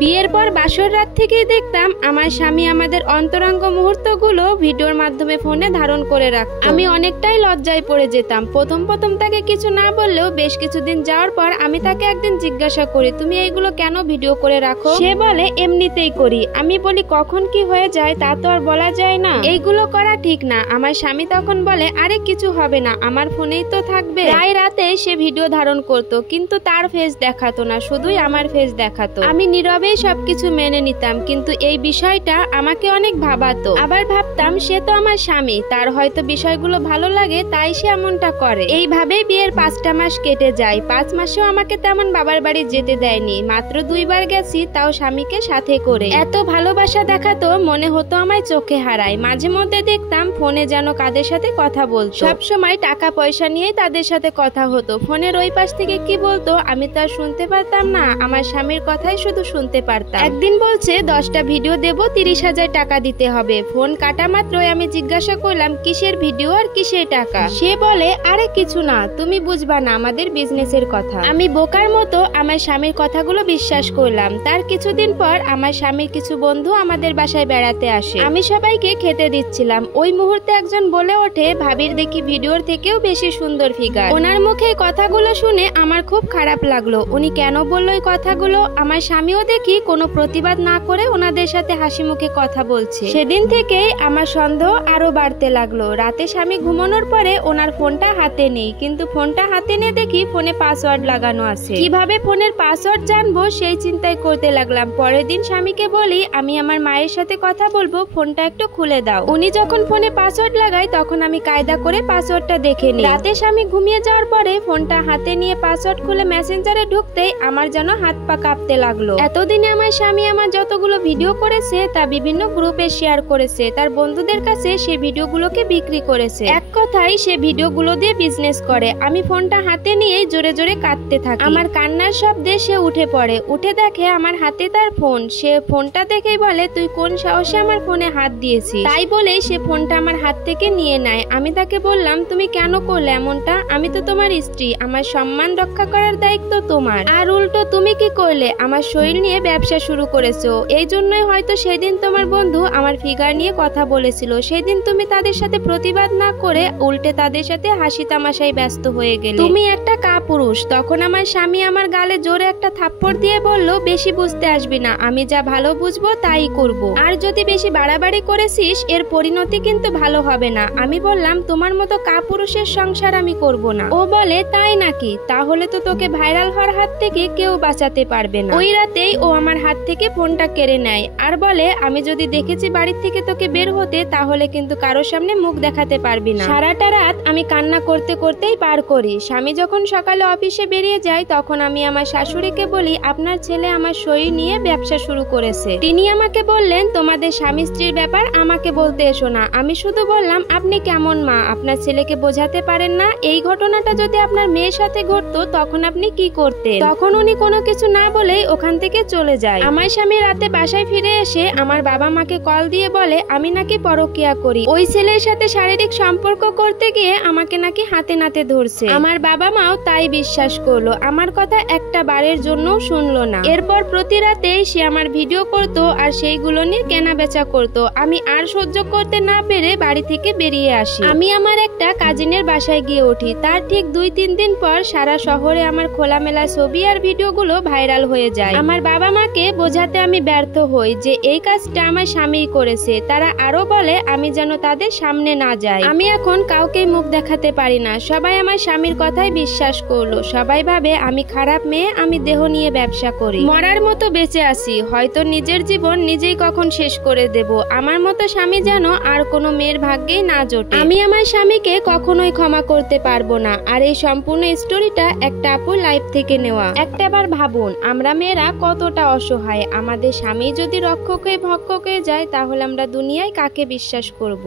বিয়ের পর বাসর রাত থেকেই দেখতাম আমার স্বামী আমাদের অন্তরঙ্গ মুহূর্তগুলো ভিডিওর মাধ্যমে ফোনে ধারণ করে রাখত। আমি অনেকটাই লজ্জায় পড়ে যেতাম। প্রথম তাকে কিছু না বললেও বেশ কিছুদিন যাওয়ার পর আমি তাকে একদিন জিজ্ঞাসা করি, তুমি এইগুলো কেন ভিডিও করে রাখো? সে বলে এমনিতেই করি। আমি বলি কখন কি হয়ে যায় তা তো আর বলা যায় না, এইগুলো করা ঠিক না। আমার স্বামী তখন বলে আরে কিছু হবে না, আমার ফোনেই তো থাকবে। প্রায় রাতে সে ভিডিও ধারণ করত, কিন্তু তার ফেস দেখাতো না, শুধুই আমার ফেস দেখাতো। আমি নীরবেই সবকিছু মেনে নিতাম, কিন্তু এই বিষয়টা আমাকে অনেক ভাবাতো। আবার ভাবতাম সে তো আমার স্বামী, তার হয়তো বিষয়গুলো ভালো লাগে তাই সে এমনটা করে। এইভাবেই বিয়ের 5টা মাস কেটে যায়। 5 মাসেও আমাকে তেমন বাবার বাড়ি যেতে দেয়নি, মাত্র 2 বার গেছি, তাও স্বামীকে সাথে করে। এত ভালোবাসা দেখাতো, মনে হতো আমায় চোখে হারায়। মাঝে মধ্যে দেখতাম ফোনে যেন কাদের সাথে কথা বলতো, সবসময় টাকা পয়সা নিয়েই তাদের সাথে কথা হতো। ফোনের ওই পাশ থেকে কি বলতো আমি তো আর শুনতে পারতাম না, আমার স্বামীর কথাই শুধু শুনতে পারতাম। একদিন বলছে 10টা ভিডিও দেব, 30,000 টাকা দিতে হবে। ফোন কাটা মাত্রই আমি জিজ্ঞাসা করলাম কিসের ভিডিও আর কিসের টাকা? সে বলে আরে কিছু না, তুমি বুঝবা না, আমাদের বিজনেসের কথা। আমি বোকার মতো আমার স্বামীর কথাগুলো বিশ্বাস করলাম। তার কিছুদিন পর আমার স্বামীর কিছু বন্ধু আমাদের বাসায় বেড়াতে আসে। আমি সবাইকে খেতে দিচ্ছিলাম, ওই মুহূর্তে একজন বলে ওঠে ভাবির দেখি ভিডিওর থেকেও বেশি সুন্দর ফিগার। ওনার মুখে কথাগুলো শুনে আমার খুব খারাপ লাগলো। উনি কেন বললো এই কথাগুলো? আমার স্বামীও দেখি কোনো প্রতিবাদ না করে ওনাদের সাথে হাসি মুখে কথা বলছে। সেদিন থেকেই আমার সন্দেহ আরো বাড়তে লাগলো। রাতে স্বামী ঘুমানোর পরে ওনার ফোনটা হাতে নেই, কিন্তু ফোনটা হাতে নিয়ে দেখি ফোনে পাসওয়ার্ড লাগানো আছে। কিভাবে ফোনের পাসওয়ার্ড জানবো সেই চিন্তায় করতে লাগলাম। পরের দিন স্বামীকে বলি আমি আমার মায়ের সাথে কথা বলবো, ফোনটা একটু খুলে দাও। উনি যখন ফোনে পাসওয়ার্ড লাগায় তখন আমি কায়দা করে পাসওয়ার্ডটা দেখে নিই। রাতে স্বামী ঘুমিয়ে যাওয়ার পরে ফোনটা হাতে নিয়ে পাসওয়ার্ড খুলে মেসেঞ্জারে ঢুকতেই আমার যেন হাত পা কাঁপতে লাগলো। এতদিনে আমার স্বামী আমার যতগুলো ভিডিও করেছে তা বিভিন্ন গ্রুপে শেয়ার করেছে, তার বন্ধুদের কাছে সে ভিডিওগুলোকে বিক্রি করেছে। এক কথায় সে ভিডিওগুলো দিয়ে বিজনেস করে। আমি ফোনটা হাতে নিয়ে জোরে জোরে কাঁদতে থাকি। আমার কান্নার শব্দে সে উঠে পড়ে, উঠে দেখে আমার হাতে তার ফোন। সে ফোনটা দেখেই বলে তুই কোন সাহসে আমার ফোনে হাত দিয়েছিস? তাই বলে সে ফোনটা আমার হাত থেকে নিয়ে নেয়। আমি তাকে বললাম তুমি কেন করলে এমনটা? আমি তো তোমার স্ত্রী, আমার সম্মান রক্ষা করার দায়িত্ব তোমার, আর উল্টো তুমি কি করলে? আমার শরীর নিয়ে ব্যবসা শুরু করেছো। এই জন্যই হয়তো সেদিন তোমার বন্ধু আমার ফিগার নিয়ে কথা বলেছিল, সেদিন তুমি তাদের সাথে প্রতিবাদ না করে উল্টে তাদের সাথে হাসি তামাশায় ব্যস্ত হয়ে গেলে। তুমি একটা কাপুরুষ। তখন আমার স্বামী আমার গালে জোরে একটা থাপ্পড় দিয়ে বলল বেশি বুঝতে আসবি না, আমি যা ভালো বুঝবো তাই করব, আর যদি বেশি বাড়াবাড়ি করেছিস এর পরিণতি কিন্তু ভালো হবে না। আমি বললাম তোমার মতো কাপুরুষের সংসার আমি করব না। ও বলে তাই নাকি? তাহলে তো তোকে ভাইরাল হওয়ার হাত থেকে কেউ বাঁচাতে পারবে না। ওই রাতেই ও আমার হাত থেকে ফোনটা কেড়ে নেয়, আর বলে আমি যদি দেখেছি বাড়ির থেকে তোকে বের হতে, তাহলে কিন্তু কারোর সামনে মুখ দেখাতে পারবি না। সারাটা রাত আমি কান্না করতে করতেই পার করি। স্বামী যখন সকালে অফিসে বেরিয়ে যায় তখন আমি আমার শাশুড়িকে বলি আপনার ছেলে আমার শরীর নিয়ে ব্যবসা শুরু করেছে। তিনি আমাকে বললেন তোমাদের স্বামী স্ত্রীর ব্যাপার আমাকে বলতে এসো না। আমি শুধু বললাম আপনি কেমন মা, আপনার ছেলেকে বোঝাতে পারেন না? এই ঘটনাটা যদি আপনার মেয়ের সাথে ঘটতো তখন আপনি কি করতেন? তখন উনি কোনো কিছু না বলেই ওখান থেকে চলে যায়। আমার স্বামী রাতে বাসায় ফিরে এসে আমার বাবা মাকে কল দিয়ে বলে আমি নাকি পরকীয়া করি, ওই ছেলের সাথে শারীরিক সম্পর্ক করতে গিয়ে আমাকে নাকি হাতে নাতে ধরছে। আমার বাবা মাও তাই বিশ্বাস করলো, আমার কথা একটা বারের জন্য শুনলো না। এরপর প্রতি রাতেই সে আমার ভিডিও করতো আর সেইগুলো নিয়ে কেনা বেচা করতো। আমি আর সহ্য করতে না পেরে বাড়ি থেকে বেরিয়ে আসি। আমি আমার একটা কাজিনের বাসায় গিয়ে উঠি। তার ঠিক 2-3 দিন পর সারা শহরে আমার খোলামেলা ছবি আর ভিডিওগুলো ভাইরাল হয়ে যায়। আমার বাবা মাকে বোঝাতে আমি ব্যর্থ হই যে এই কাজটা আমার স্বামী করেছে। তারা আরো বলে আমি যেন তাদের সামনে না যাই। আমি এখন কাউকে মুখ দেখাতে পারি না। সবাই আমার স্বামীর কথাই বিশ্বাস করলো। সবাই ভাবে আমি খারাপ মেয়ে, আমি দেহ নিয়ে ব্যবসা করি, মরার মতো বেঁচে আছি, হয়তো নিজের জীবন নিজেই কখন শেষ করে দেব। আমার মতো স্বামী যেন আর কোনো মেয়ের ভাগ্যেই না জোটে। আমি আমার স্বামীকে কখনোই ক্ষমা করতে পারবো না। আর এই সম্পূর্ণ স্টোরিটা একটা আপুর লাইফ থেকে নেওয়া। একটাবার ভাবুন আমরা মেয়েরা কতটা অসহায়। আমাদের স্বামী যদি রক্ষক হয়ে ভক্ষক হয়ে যায় তাহলে আমরা দুনিয়ায় কাকে বিশ্বাস করব?